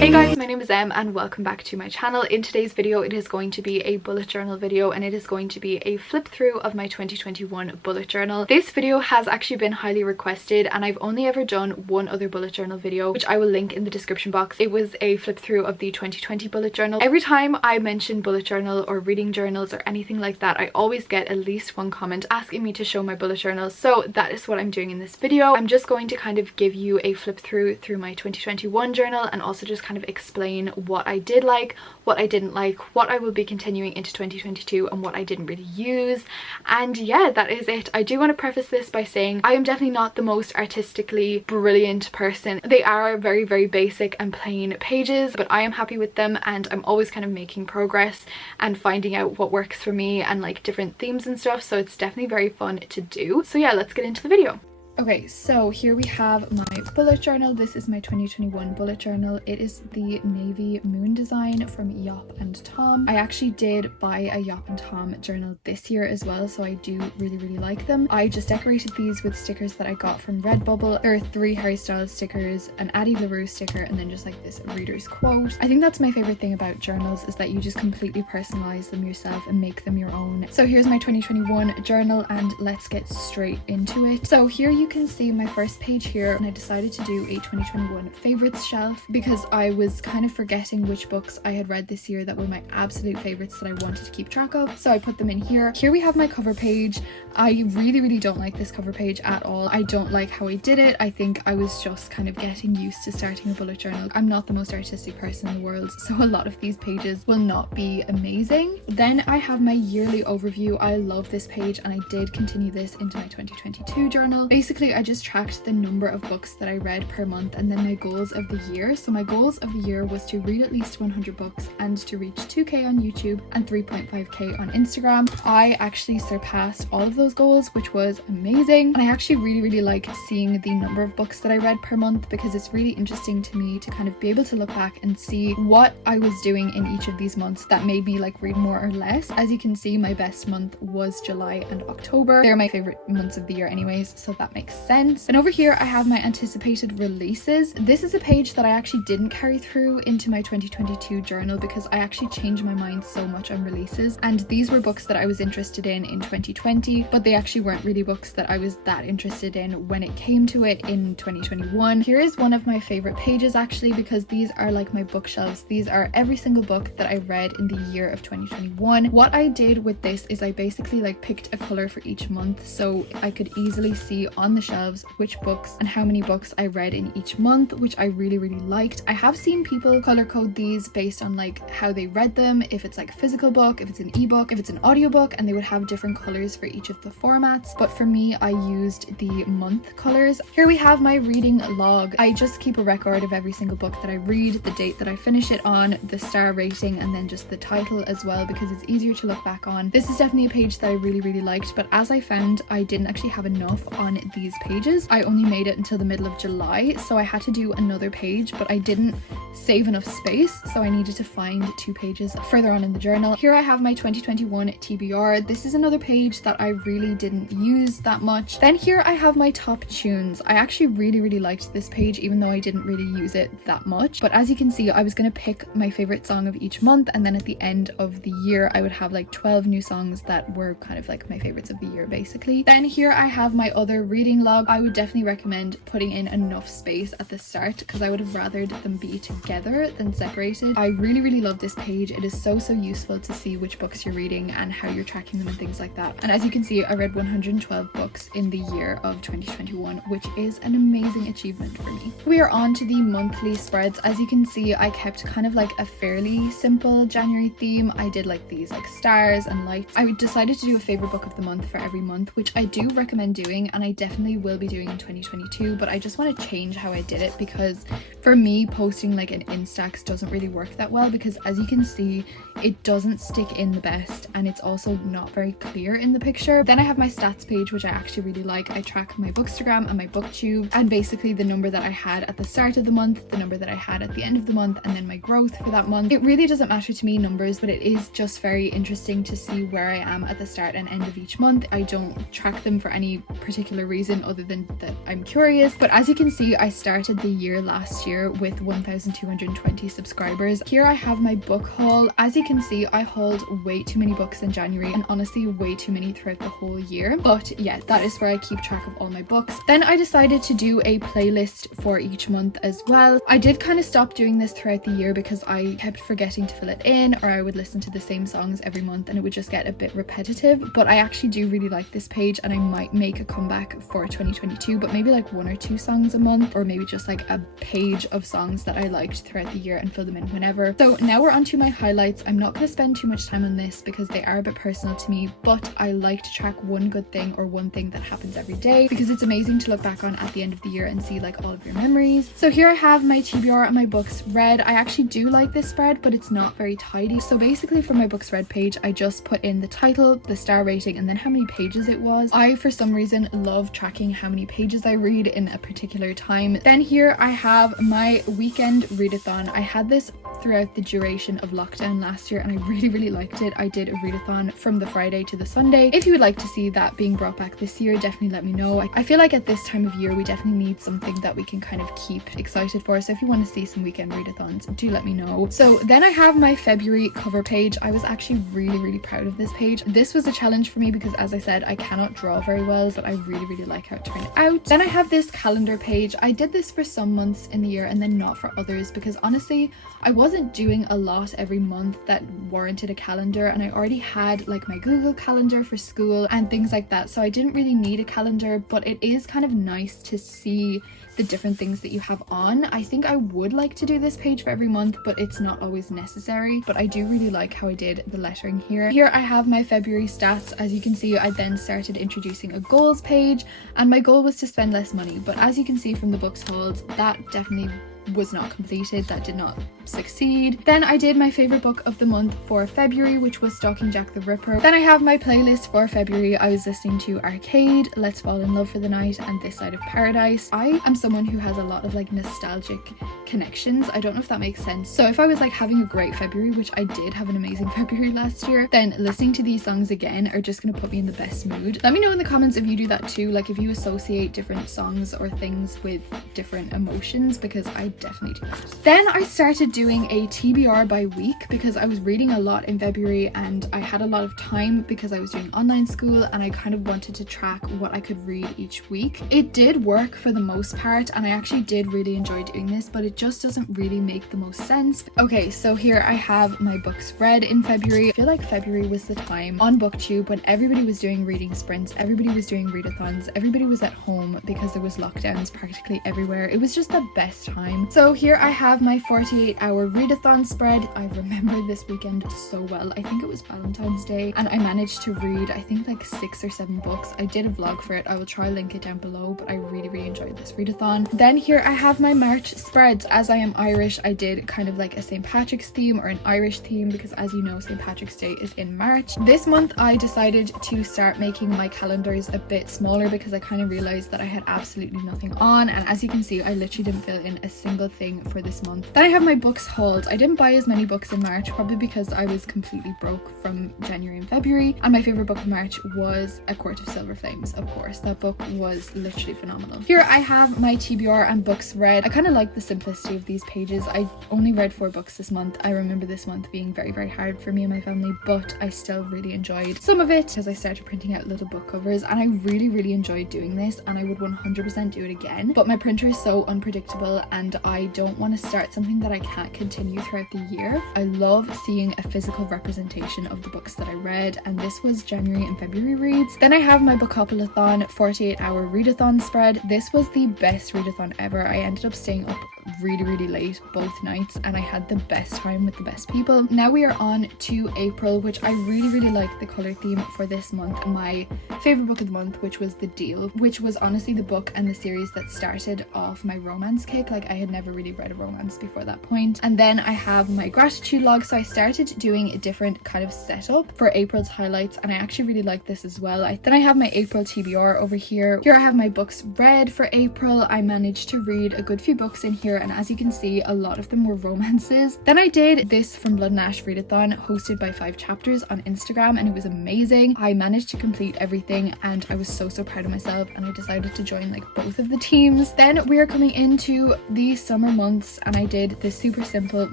Hey guys, my name is Em and welcome back to my channel. In today's video it is going to be a bullet journal video, and it is going to be a flip through of my 2021 bullet journal. This video has actually been highly requested and I've only ever done one other bullet journal video, which I will link in the description box. It was a flip through of the 2020 bullet journal. Every time I mention bullet journal or reading journals or anything like that, I always get at least one comment asking me to show my bullet journal, so that is what I'm doing in this video. I'm just going to kind of give you a flip through my 2021 journal and also just kind of explain what I did like, what I didn't like, what I will be continuing into 2022 and what I didn't really use. And yeah, that is it. I do want to preface this by saying I am definitely not the most artistically brilliant person. They are very, very basic and plain pages, but I am happy with them and I'm always kind of making progress and finding out what works for me and like different themes and stuff, so it's definitely very fun to do. So yeah, let's get into the video. Okay, so here we have my bullet journal. This is my 2021 bullet journal. It is the navy moon design from Yop and Tom. I actually did buy a Yop and Tom journal this year as well, so I do really like them. I just decorated these with stickers that I got from Redbubble. There are 3 Harry Styles stickers, an Addie LaRue sticker, and then just like this reader's quote. I think that's my favorite thing about journals, is that you just completely personalize them yourself and make them your own. So here's my 2021 journal and let's get straight into it. So here you can see my first page here, and I decided to do a 2021 favorites shelf because I was kind of forgetting which books I had read this year that were my absolute favorites that I wanted to keep track of, so I put them in here. Here we have my cover page. I really don't like this cover page at all. I don't like how I did it. I think I was just kind of getting used to starting a bullet journal. I'm not the most artistic person in the world, so a lot of these pages will not be amazing. Then I have my yearly overview. I love this page and I did continue this into my 2022 journal. Basically I just tracked the number of books that I read per month and then my goals of the year. So my goals of the year was to read at least 100 books and to reach 2k on YouTube and 3.5k on Instagram. I actually surpassed all of those goals, which was amazing, and I actually really liked seeing the number of books that I read per month because it's really interesting to me to kind of be able to look back and see what I was doing in each of these months that made me like read more or less. As you can see, my best month was July and October. They're my favorite months of the year anyways, so that makes sense. And over here I have my anticipated releases. This is a page that I actually didn't carry through into my 2022 journal because I actually changed my mind so much on releases, and these were books that I was interested in 2020, but they actually weren't really books that I was that interested in when it came to it in 2021. Here is one of my favorite pages actually, because these are like my bookshelves. These are every single book that I read in the year of 2021. What I did with this is I basically like picked a color for each month so I could easily see on the shelves which books and how many books I read in each month, which I really liked. I have seen people color code these based on like how they read them, if it's like a physical book, if it's an ebook, if it's an audiobook, and they would have different colors for each of the formats, but for me I used the month colors. Here we have my reading log. I just keep a record of every single book that I read, the date that I finish it on, the star rating, and then just the title as well because it's easier to look back on. This is definitely a page that I really liked, but as I found I didn't actually have enough on these pages. I only made it until the middle of July, so I had to do another page, but I didn't save enough space, so I needed to find 2 pages further on in the journal. Here I have my 2021 TBR. This is another page that I really didn't use that much. Then here I have my top tunes. I actually really liked this page even though I didn't really use it that much, but as you can see I was going to pick my favorite song of each month, and then at the end of the year I would have like 12 new songs that were kind of like my favorites of the year basically. Then here I have my other reading log. I would definitely recommend putting in enough space at the start because I would have rathered them be together than separated. I really love this page. It is so useful to see which books you're reading and how you're tracking them and things like that. And as you can see, I read 112 books in the year of 2021, which is an amazing achievement for me. We are on to the monthly spreads. As you can see, I kept kind of like a fairly simple January theme. I did like these like stars and lights. I decided to do a favorite book of the month for every month, which I do recommend doing and I definitely will be doing in 2022, but I just want to change how I did it because for me posting like an Instax doesn't really work that well because as you can see it doesn't stick in the best and it's also not very clear in the picture. Then I have my stats page, which I actually really like. I track my Bookstagram and my Booktube and basically the number that I had at the start of the month, the number that I had at the end of the month, and then my growth for that month. It really doesn't matter to me numbers, but it is just very interesting to see where I am at the start and end of each month. I don't track them for any particular reason reason other than that I'm curious. But as you can see, I started the year last year with 1,220 subscribers. Here I have my book haul. As you can see, I hauled way too many books in January, and honestly way too many throughout the whole year. But yeah, that is where I keep track of all my books. Then I decided to do a playlist for each month as well. I did kind of stop doing this throughout the year because I kept forgetting to fill it in, or I would listen to the same songs every month and it would just get a bit repetitive. But I actually do really like this page, and I might make a comeback for 2022, but maybe like 1 or 2 songs a month, or maybe just like a page of songs that I liked throughout the year and fill them in whenever. So now we're on to my highlights. I'm not going to spend too much time on this because they are a bit personal to me, but I like to track one good thing or one thing that happens every day because it's amazing to look back on at the end of the year and see like all of your memories. So here I have my TBR and my books read. I actually do like this spread, but it's not very tidy. So basically for my books read page, I just put in the title, the star rating, and then how many pages it was. I for some reason love tracking how many pages I read in a particular time. Then here I have my weekend readathon. I had this throughout the duration of lockdown last year and I really liked it. I did a readathon from the Friday to the Sunday. If you would like to see that being brought back this year, definitely let me know. I feel like at this time of year we definitely need something that we can kind of keep excited for, so if you want to see some weekend readathons, do let me know. So then I have my February cover page. I was actually really proud of this page. This was a challenge for me because, as I said, I cannot draw very well, but I really like how it turned out. Then I have this calendar page. I did this for some months in the year and then not for others because honestly I wasn't doing a lot every month that warranted a calendar, and I already had like my Google calendar for school and things like that, so I didn't really need a calendar. But it is kind of nice to see the different things that you have on. I think I would like to do this page for every month, but it's not always necessary. But I do really like how I did the lettering here. Here I have my February stats. As you can see, I then started introducing a goals page, and my goal was to spend less money, but as you can see from the books hauled, that definitely was not completed. That did not succeed. Then I did my favorite book of the month for February, which was Stalking Jack the Ripper. Then I have my playlist for February. I was listening to Arcade, Let's Fall in Love for the Night, and This Side of Paradise. I am someone who has a lot of like nostalgic connections. I don't know if that makes sense. So if I was like having a great February, which I did have an amazing February last year, then listening to these songs again are just going to put me in the best mood. Let me know in the comments if you do that too, like if you associate different songs or things with different emotions, because I definitely do that. Then I started doing a TBR by week because I was reading a lot in February and I had a lot of time because I was doing online school and I kind of wanted to track what I could read each week. It did work for the most part and I actually did really enjoy doing this, but it just doesn't really make the most sense. Okay, so here I have my books read in February. I feel like February was the time on Booktube when everybody was doing reading sprints, everybody was doing readathons, everybody was at home because there was lockdowns practically everywhere. It was just the best time. So here I have my 48-hour readathon spread. I remember this weekend so well. I think it was Valentine's Day and I managed to read I think like 6 or 7 books. I did a vlog for it. I will try link it down below, but I really enjoyed this readathon. Then here I have my March spreads. As I am Irish, I did kind of like a St. Patrick's theme or an Irish theme because as you know, St. Patrick's Day is in March. This month I decided to start making my calendars a bit smaller because I kind of realized that I had absolutely nothing on, and as you can see I literally didn't fill in a single thing for this month. Then I have my books hauled. I didn't buy as many books in March, probably because I was completely broke from January and February, and my favorite book of March was A Court of Silver Flames. Of course, that book was literally phenomenal. Here I have my TBR and books read. I kind of like the simplicity of these pages. I only read 4 books this month. I remember this month being very hard for me and my family, but I still really enjoyed some of it because I started printing out little book covers and I really enjoyed doing this, and I would 100% do it again. But my printer is so unpredictable and I don't want to start something that I can't continue throughout the year. I love seeing a physical representation of the books that I read, and this was January and February reads. Then I have my Bookopoly-thon 48-hour readathon spread. This was the best readathon ever. I ended up staying up really late both nights and I had the best time with the best people. Now we are on to April, which I really like the color theme for this month. My favorite book of the month, which was The Deal, which was honestly the book and the series that started off my romance kick. Like I had never really read a romance before that point. And then I have my gratitude log. So I started doing a different kind of setup for April's highlights and I actually really like this as well. Then I have my April TBR over here. Here I have my books read for April. I managed to read a good few books in here. here, and as you can see, a lot of them were romances. Then I did this From Blood and Ash readathon hosted by 5 Chapters on Instagram, and it was amazing. I managed to complete everything and I was so proud of myself, and I decided to join like both of the teams. Then we are coming into the summer months, and I did this super simple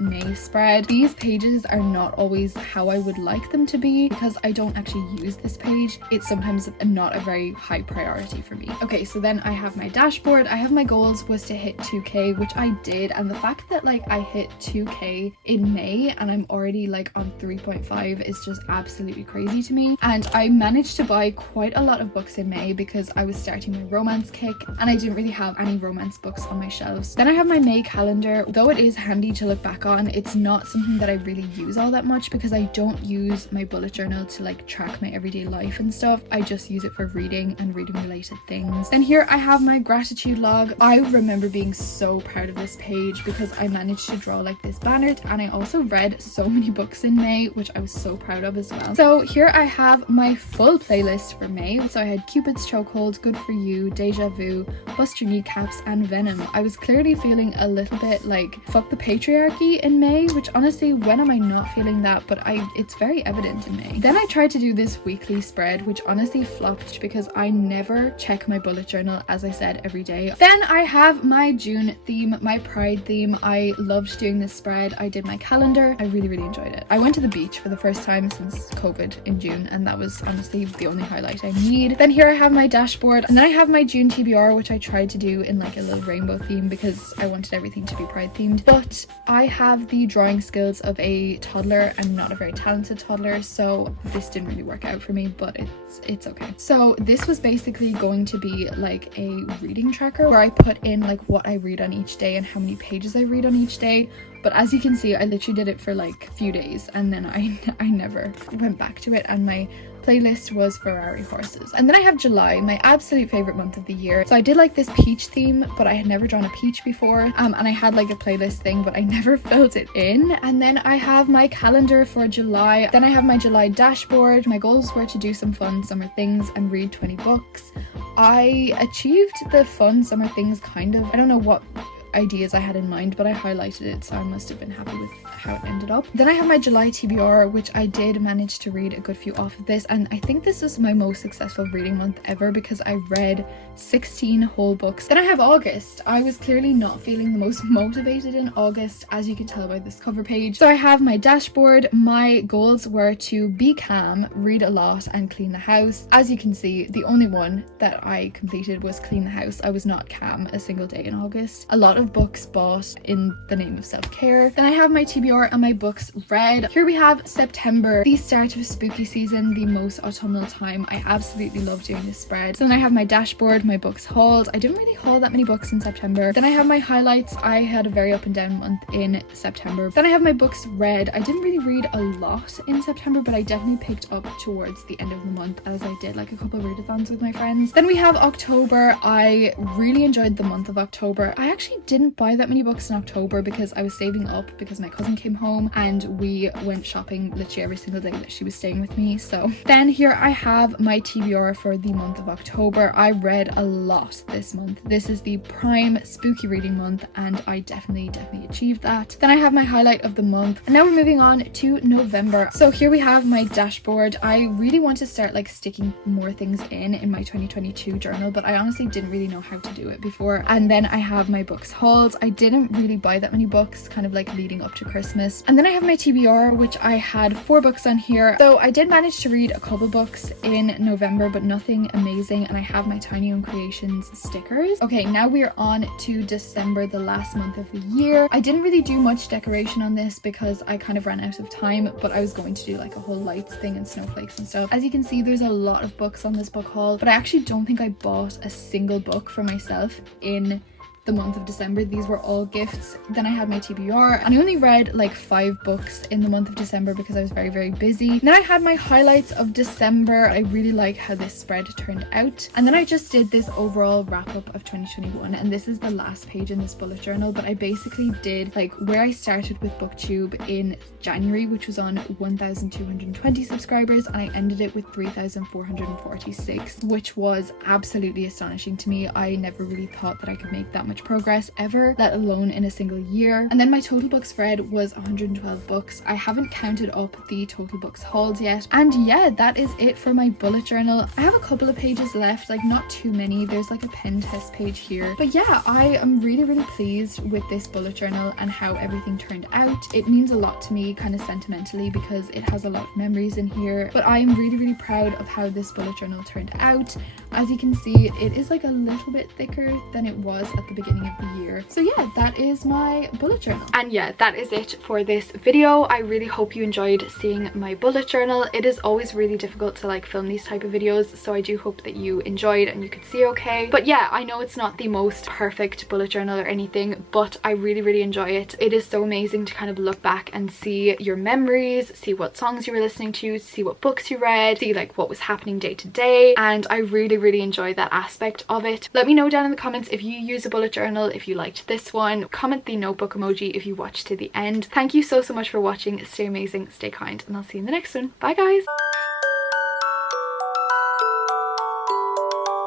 May spread. These pages are not always how I would like them to be because I don't actually use this page. It's sometimes not a very high priority for me. Okay, so then I have my dashboard. I have my goals was to hit 2k, which I did, and the fact that like I hit 2k in May and I'm already like on 3.5 is just absolutely crazy to me. And I managed to buy quite a lot of books in May because I was starting my romance kick and I didn't really have any romance books on my shelves. Then I have my May calendar. Though it is handy to look back on, it's not something that I really use all that much because I don't use my bullet journal to like track my everyday life and stuff. I just use it for reading and reading related things. Then here I have my gratitude log. I remember being so proud of this page because I managed to draw like this banner, and I also read so many books in May, which I was so proud of as well. So here I have my full playlist for May. So I had Cupid's Chokehold, Good For You, Deja Vu, Bust Your Kneecaps, and Venom. I was clearly feeling a little bit like fuck the patriarchy in May, which honestly, when am I not feeling that? But it's very evident in May. Then I tried to do this weekly spread, which honestly flopped because I never check my bullet journal, as I said, every day. Then I have my June theme, my pride theme. I loved doing this spread. I did my calendar. I really enjoyed it. I went to the beach for the first time since COVID in June, and that was honestly the only highlight I need. Then here I have my dashboard, and then I have my June TBR, which I tried to do in like a little rainbow theme because I wanted everything to be pride themed. But I have the drawing skills of a toddler. I'm not a very talented toddler, so this didn't really work out for me, but it's okay. So this was basically going to be like a reading tracker where I put in like what I read on each day and how many pages I read on each day. But as you can see, I literally did it for like a few days and then I never went back to it, and my playlist was Ferrari horses. And then I have July, my absolute favorite month of the year. So I did like this peach theme, but I had never drawn a peach before, and I had like a playlist thing, but I never filled it in. And then I have my calendar for July. Then I have my July dashboard. My goals were to do some fun summer things and read 20 books. I achieved the fun summer things kind of. I don't know what ideas I had in mind, but I highlighted it, so I must have been happy with how it ended up. Then I have my July TBR, which I did manage to read a good few off of this, and I think this is my most successful reading month ever because I read 16 whole books. Then I have August. I was clearly not feeling the most motivated in August, as you can tell by this cover page. So I have my dashboard. My goals were to be calm, read a lot, and clean the house. As you can see, the only one that I completed was clean the house. I was not calm a single day in August. A lot of books bought in the name of self-care. Then I have my TBR and my books read. Here we have September, the start of spooky season, the most autumnal time. I absolutely love doing this spread. So then I have my dashboard, my books hauled. I didn't really haul that many books in September. Then I have my highlights. I had a very up and down month in September. Then I have my books read. I didn't really read a lot in September, but I definitely picked up towards the end of the month as I did like a couple of readathons with my friends. Then we have October. I really enjoyed the month of October. I actually didn't buy that many books in October because I was saving up because my cousin came home and we went shopping literally every single day that she was staying with me. So then here I have my TBR for the month of October. I read a lot this month. This is the prime spooky reading month and I definitely achieved that. Then I have my highlight of the month, and now we're moving on to November. So here we have my dashboard. I really want to start like sticking more things in my 2022 journal, but I honestly didn't really know how to do it before. And then I have my books hauls. I didn't really buy that many books kind of like leading up to Christmas. And then I have my TBR, which I had 4 books on here. So I did manage to read a couple books in November, but nothing amazing. And I have my Tiny Own Creations stickers. Okay, now we're on to December, the last month of the year. I didn't really do much decoration on this because I kind of ran out of time, but I was going to do like a whole lights thing and snowflakes and stuff. As you can see, there's a lot of books on this book haul, but I actually don't think I bought a single book for myself in the month of December. These were all gifts. Then I had my TBR and I only read like 5 books in the month of December because I was very busy. Then I had my highlights of December. I really like how this spread turned out. And then I just did this overall wrap up of 2021, and this is the last page in this bullet journal, but I basically did like where I started with BookTube in January, which was on 1,220 subscribers, and I ended it with 3,446, which was absolutely astonishing to me. I never really thought that I could make that much much progress ever, let alone in a single year. And then my total books read was 112 books. I haven't counted up the total books hauled yet. And yeah, that is it for my bullet journal. I have a couple of pages left, like not too many. There's like a pen test page here. But yeah, I am really pleased with this bullet journal and how everything turned out. It means a lot to me kind of sentimentally because it has a lot of memories in here. But I am really proud of how this bullet journal turned out. As you can see, it is like a little bit thicker than it was at the beginning of the year. So yeah, that is my bullet journal. And yeah, that is it for this video. I really hope you enjoyed seeing my bullet journal. It is always really difficult to like film these type of videos, so I do hope that you enjoyed and you could see okay. But yeah, I know it's not the most perfect bullet journal or anything, but I really enjoy it. It is so amazing to kind of look back and see your memories, see what songs you were listening to, see what books you read, see like what was happening day to day, and I really enjoy that aspect of it. Let me know down in the comments if you use a bullet journal, if you liked this one. Comment the notebook emoji if you watched to the end. Thank you so much for watching. Stay amazing, stay kind, and I'll see you in the next one. Bye guys.